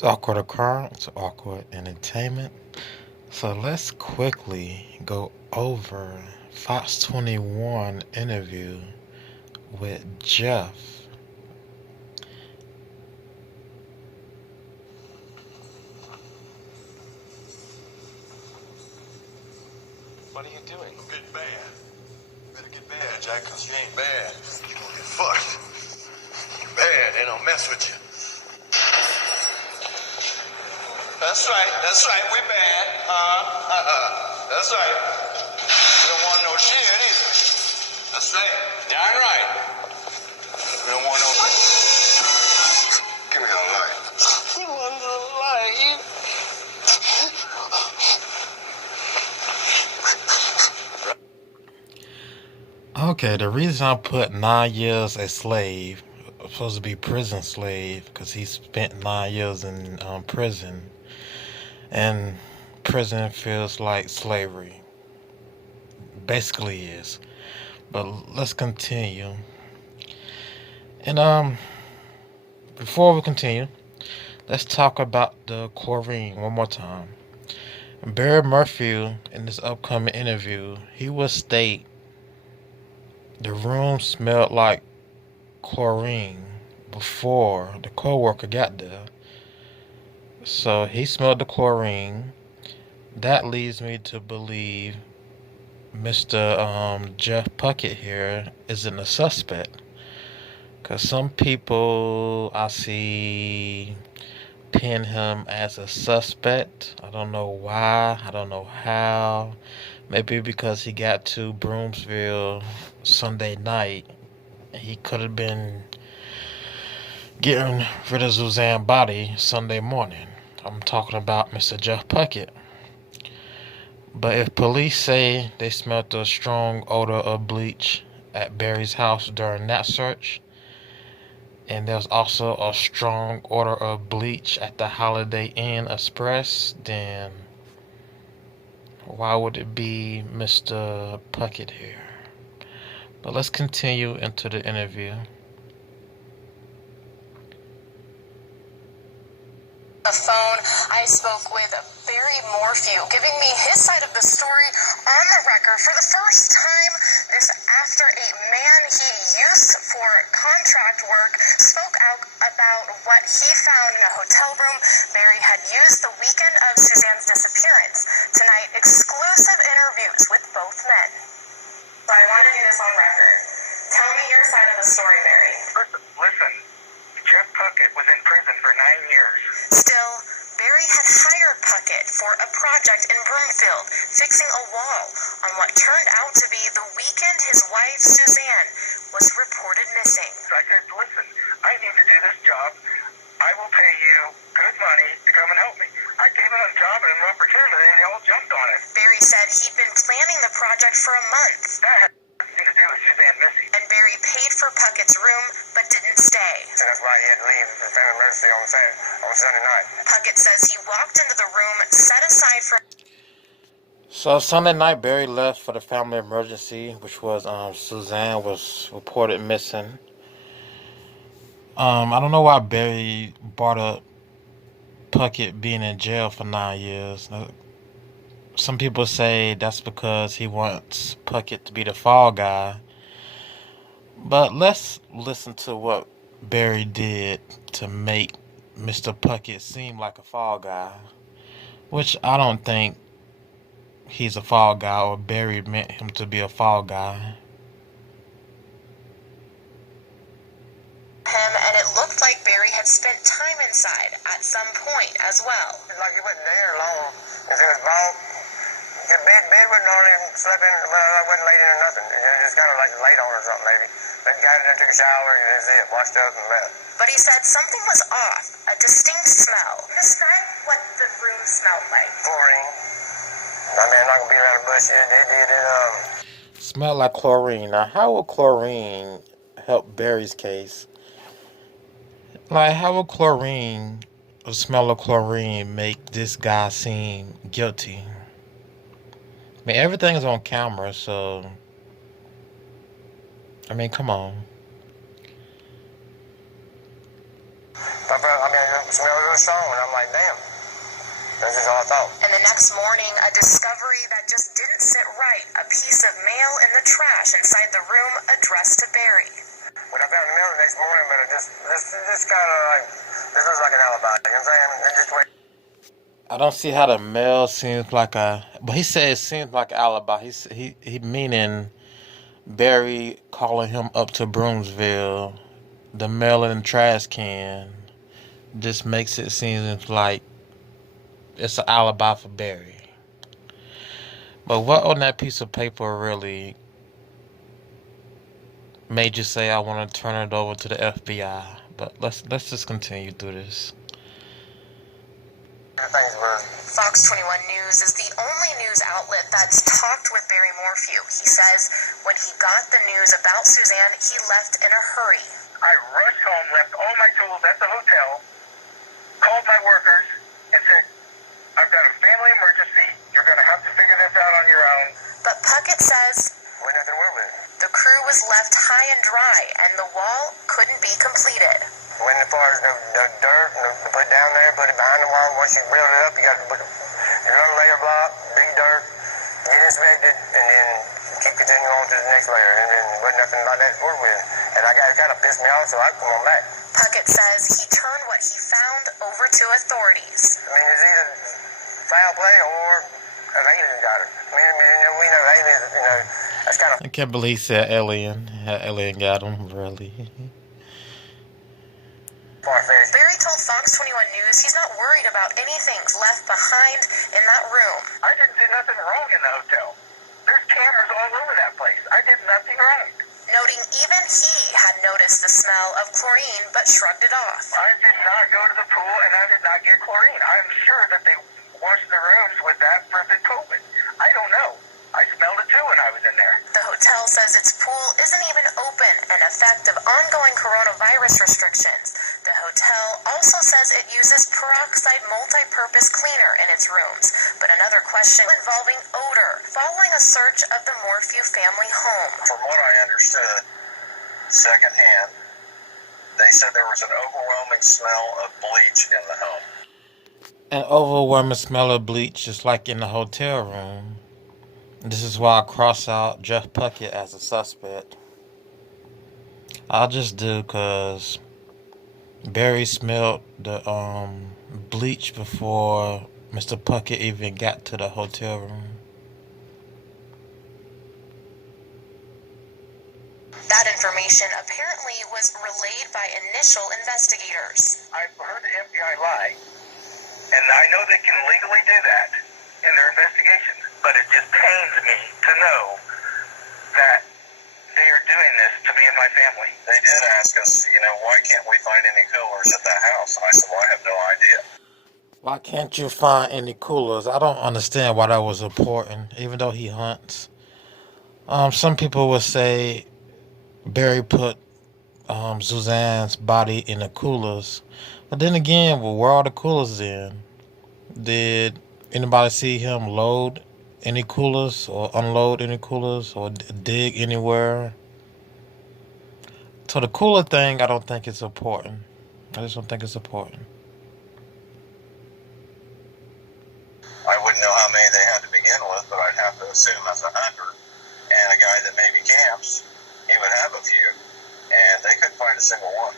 It's awkward occurrence, awkward entertainment. So let's quickly go over Fox 21 interview with Jeff. What are you doing? I'm getting bad. Better get bad, Jack, because you ain't bad. You're gonna get fucked. You're bad, they don't mess with you. That's right, we bad. That's right. We don't want no shit either. That's right. Darn right. We don't want no. Give me a light. You want the light? Okay, the reason I put 9 years a slave, supposed to be prison slave, because he spent 9 years in prison, and prison feels like slavery. Basically is. But let's continue. And before we continue, let's talk about the chlorine one more time. Barry Morphew, in this upcoming interview, he will state the room smelled like chlorine before the co-worker got there. So he smelled the chlorine. That leads me to believe Mr. Jeff Puckett here isn't a suspect. Because some people I see pin him as a suspect. I don't know why. I don't know how. Maybe because he got to Broomsville Sunday night. He could have been getting rid of Suzanne's body Sunday morning. I'm talking about Mr. Jeff Puckett. But if police say they smelled a strong odor of bleach at Barry's house during that search, and there's also a strong odor of bleach at the Holiday Inn Express, then why would it be Mr. Puckett here? But let's continue into the interview. The phone, I spoke with Barry Morphew, giving me his side of the story on the record for the first time. This after a man he used for contract work spoke out about what he found in a hotel room Barry had used the weekend of Suzanne's disappearance. Tonight, exclusive interviews with both men. So I want to do this on record. Tell me your side of the story, Barry. Listen. Jeff Puckett was in prison for 9 years. Still, Barry had hired Puckett for a project in Broomfield, fixing a wall on what turned out to be the weekend his wife, Suzanne, was reported missing. So I said, listen, I need to do this job. I will pay you good money to come and help me. I gave him a job and an opportunity, and they all jumped on it. Barry said he'd been planning the project for a month. That had nothing to do with Suzanne missing. And Barry paid for Puckett's room, but didn't stay. So that's why he had to leave for family emergency on Sunday night. Puckett says he walked into the room set aside for... So Sunday night, Barry left for the family emergency, which was Suzanne was reported missing. I don't know why Barry brought up Puckett being in jail for 9 years. Some people say that's because he wants Puckett to be the fall guy. But let's listen to what Barry did to make Mr. Puckett seem like a fall guy, which I don't think he's a fall guy or Barry meant him to be a fall guy. And it looked like Barry had spent time inside at some point as well. Like he wasn't there long. If it was about, the bed wasn't hardly slept in, well, I wasn't laid in or nothing. It just kind of like laid on or something maybe. Then got in there, took a shower, and that's it. Washed up and left. But he said something was off, a distinct smell. Describe what the room smelled like. Chlorine. I mean, I'm not going to be around the bush. Smelled like chlorine. Now, how would chlorine help Barry's case? Like, how would chlorine, the smell of chlorine, make this guy seem guilty? I mean, everything is on camera, so... I mean, come on. It smelled real strong, and I'm like, damn. That's just all I thought. And the next morning, a discovery that just didn't sit right. A piece of mail in the trash inside the room addressed to Barry. When I found the mail the next morning, but this kind of like, this was like an alibi. You know what I'm saying? And just wait. I don't see how the mail seems like a. But he said it seems like an alibi. He meaning Barry calling him up to Broomsville, the mail in the trash can. Just makes it seem like it's an alibi for Barry. But what on that piece of paper really made you say I want to turn it over to the FBI? But let's just continue through this. Fox 21 News is the only news outlet that's talked with Barry Morphew. He says when he got the news about Suzanne, he left in a hurry. I rushed home, left all my tools at the hotel, called my workers, and said, I've got a family emergency. You're going to have to figure this out on your own. But Puckett says Went nothing wrong with it. the crew was left high and dry, and the wall couldn't be completed. Went as far as no dirt, to put down there, put it behind the wall. Once you build it up, you got to put another layer block, big dirt, get inspected, and then keep continuing on to the next layer. And then wasn't nothing like that to work with. And it kind of pissed me off, so I come on back. Puckett says he turned what he found over to authorities. I mean, it's either foul play or an alien got it. I mean, we know aliens, that's kind of... I can't believe he said alien. Alien got him, really. far-fetched. Barry told Fox 21 News he's not worried about anything left behind in that room. I didn't do nothing wrong in the hotel. There's cameras all over that place. I did nothing wrong. Noting even he had noticed the smell of chlorine but shrugged it off. I did not go to the pool and I did not get chlorine. I'm sure that they washed the rooms with that for the COVID. I don't know. I smelled it too when I was in there. The hotel says its pool isn't even open, an effect of ongoing coronavirus restrictions. The hotel also says it uses peroxide multi-purpose cleaner in its rooms. But another question involving odor following a search of the Morphew family home. From what I understood, secondhand, they said there was an overwhelming smell of bleach in the home. An overwhelming smell of bleach, just like in the hotel room. This is why I cross out Jeff Puckett as a suspect. I'll just do because Barry smelled the bleach before Mr. Puckett even got to the hotel room. That information apparently was relayed by initial investigators. I've heard the FBI lie, and I know they can legally do that in their investigations, but it just pains me to know that they are doing this to me and my family. They did ask us, why can't we find any coolers at that house? And I said, well, I have no idea. Why can't you find any coolers? I don't understand why that was important, even though he hunts. Some people would say Barry put Suzanne's body in the coolers. But then again, well, where are the coolers in? Did anybody see him load any coolers or unload any coolers or dig anywhere? So the cooler thing, I don't think it's important. I just don't think it's important. I wouldn't know how many they had to begin with, but I'd have to assume as a hunter and a guy that maybe camps, he would have a few, and they couldn't find a single one.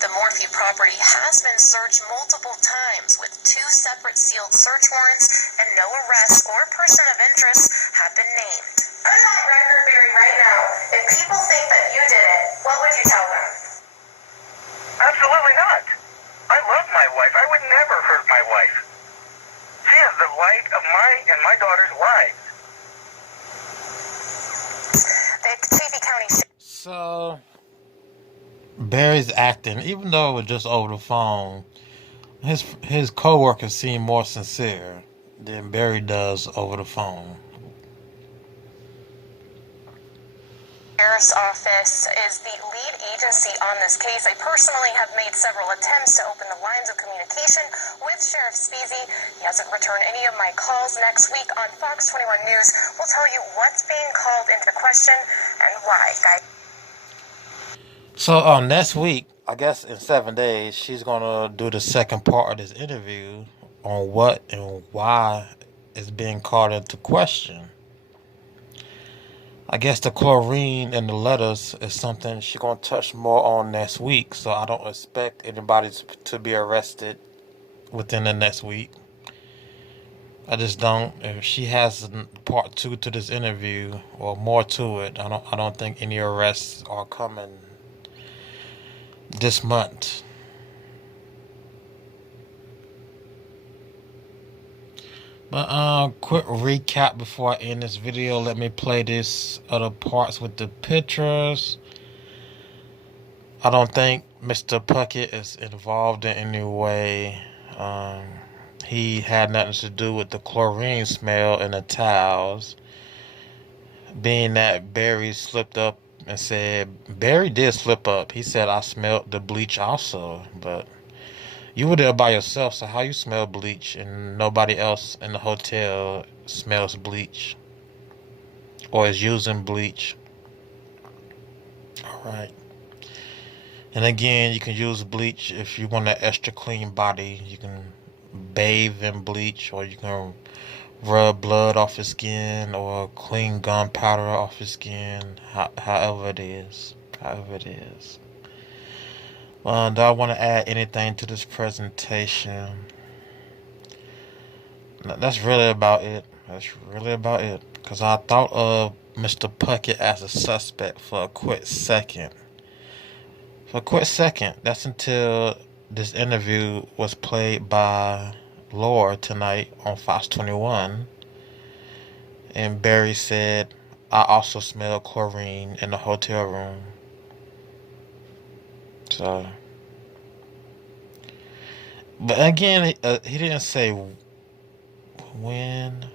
The Morphew property has been searched multiple times with 2 separate sealed search warrants, and no arrests or person of interest have been named. Put it on record, Barry, right now. If people think that you did it, what would you tell them? Absolutely not. I love my wife. I would never hurt my wife. She is the light of my daughter's lives. The Chaffee County So Barry's acting, even though it was just over the phone, his co-workers seem more sincere than Barry does over the phone. Sheriff's Office is the lead agency on this case. I personally have made several attempts to open the lines of communication with Sheriff Speasy. He hasn't returned any of my calls. Next week on Fox 21 News, we'll tell you what's being called into question and why. Guys. So next week, I guess in 7 days, she's gonna do the second part of this interview on what and why is being called into question. I guess the chlorine in the letters is something she's gonna touch more on next week. So I don't expect anybody to be arrested within the next week. I just don't. If she has part two to this interview or more to it, I don't think any arrests are coming this month. But quick recap before I end this video. Let me play this other parts with the pictures. I don't think Mr. Puckett is involved in any way. He had nothing to do with the chlorine smell in the towels. Being that Barry slipped up and said, Barry did slip up. He said, I smelled the bleach also, but you were there by yourself, so how you smell bleach and nobody else in the hotel smells bleach or is using bleach? Alright. And again, you can use bleach if you want an extra clean body. You can bathe in bleach, or you can rub blood off your skin or clean gunpowder off your skin. However it is. However it is. Do I want to add anything to this presentation? That's really about it. That's really about it. Because I thought of Mr. Puckett as a suspect for a quick second. For a quick second. That's until this interview was played by Laura tonight on Fox21. And Barry said, I also smell chlorine in the hotel room. So, but again, he didn't say when.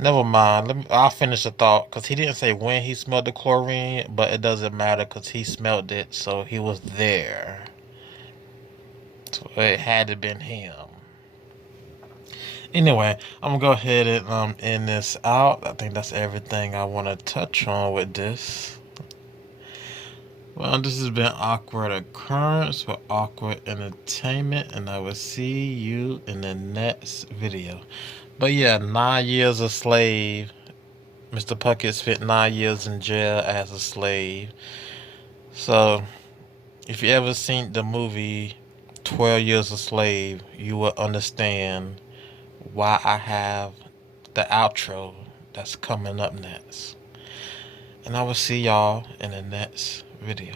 Never mind. I'll finish the thought, because he didn't say when he smelled the chlorine, but it doesn't matter because he smelled it, so he was there. So it had to have been him. Anyway, I'm gonna go ahead and end this out. I think that's everything I want to touch on with this. Well, this has been Awkward Occurrence with Awkward Entertainment, and I will see you in the next video. But yeah, 9 years a slave. Mr. Puckett spent 9 years in jail as a slave. So, if you ever seen the movie 12 Years a Slave, you will understand why I have the outro that's coming up next. And I will see y'all in the next video.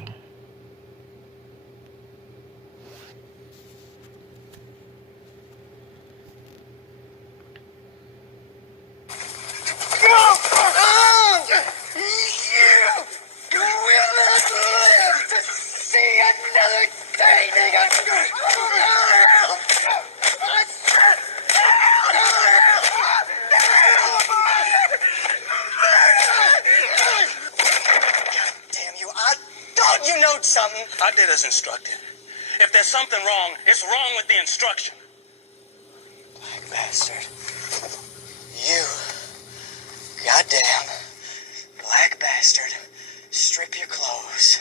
You will not live to see another day, nigga. Damn you, I thought you knowed something. I did as instructed. If there's something wrong, it's wrong with the instruction. Black bastard. You goddamn black bastard. Strip your clothes.